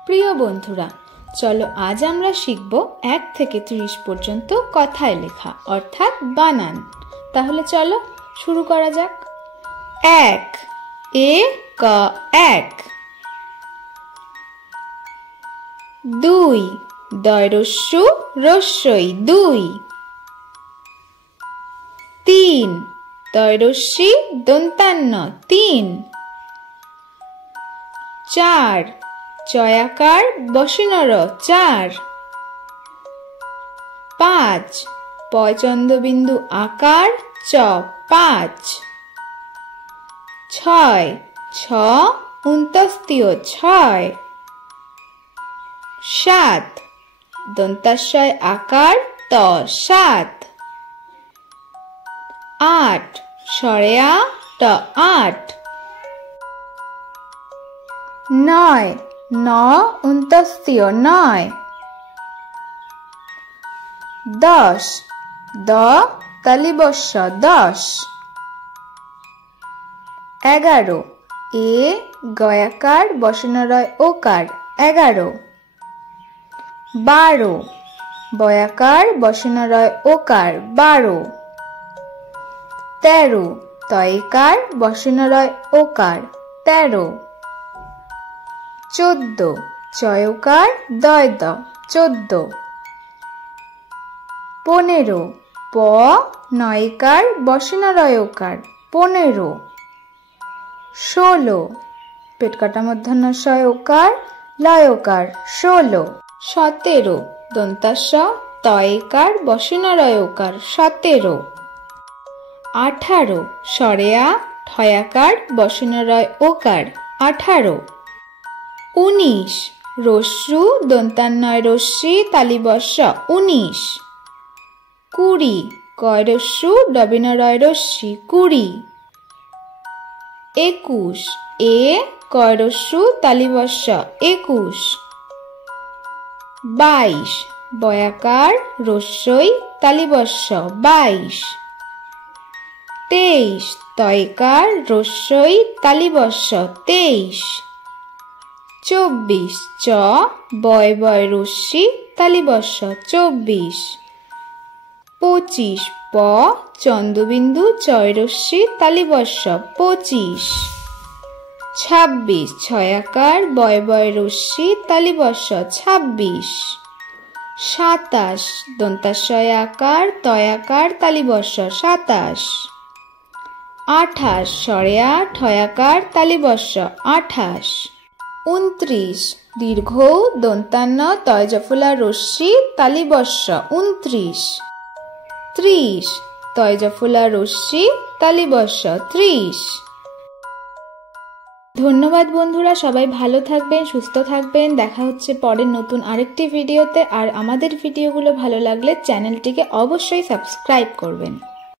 প্রিয় বন্ধুরা, চলো আজ আমরা শিখব 1 থেকে 30 পর্যন্ত কথায় লেখা অর্থাৎ বানান। তাহলে চলো শুরু করা যাক। 1 এ ক 1, 2 দয়রস্যু রস্যই 2, 3 দয়রস্যি দন্তান্ন 3, 4 চয়াকার বসিনর 4, 5 পয়চন্দ্রবিন্দু আকার চ 5, 6 ছ উন্তস্তীয় 6, 7 দন্তাশয় আকার ত 7, 8 সরেয়া ট 8, 9 ন উন্তস্তীয় 9, 10 দ তালিবস্য 10, 11 এ গয়াকার বসনরয় ওকার 11, 12 বয়াকার বসনরয় ওকার 12, 13 তয়কার বসনরয় ওকার 13, 14 চয়কার দয়দ 14, 15 প নয়কার বসনরয়কার 15, 16 পেটকাটা মূর্ধন্যস্বয় ওকার লয়কার 16, 17 দন্তাস্য তয়কার বসনরয়কার 17, 18 সরেয়া ঠয়াকার বসনরয় ওকার 18, 19 রস্যু দন্তান্নয় রস্যি তালিবস্য 19, 20 কয়রস্যু ডবিনরয় রস্যি 20, 21 এ কয়রস্যু তালিবস্য 21, 22 বয়াকার রস্যই তালিবস্য 22, 23 তয়কার রস্যই তালিবস্য 23, 24 চ বয় বয় রস্যি তালিবস্য 24, 25 প চন্দ্রবিন্দু চয়রস্যি তালিবস্য 25, 26 ছয়াকার বয় বয় রস্যি তালিবস্য 26, 27 দন্তাশয় আকার তয়াকার তালিবস্য 27, 28 সরেয়া ঠয়াকার তালিবস্য 28, 29 দীর্ঘ দন্তান্ন তয়জফলা রস্যি তালিবস্য 29, 30 তয়জফলা রস্যি তালিবস্য 30। ধন্যবাদ বন্ধুরা, সবাই ভালো থাকবেন, সুস্থ থাকবেন। দেখা হচ্ছে পরের নতুন আরেকটি ভিডিওতে। আর আমাদের ভিডিওগুলো ভালো লাগলে চ্যানেলটিকে অবশ্যই সাবস্ক্রাইব করবেন।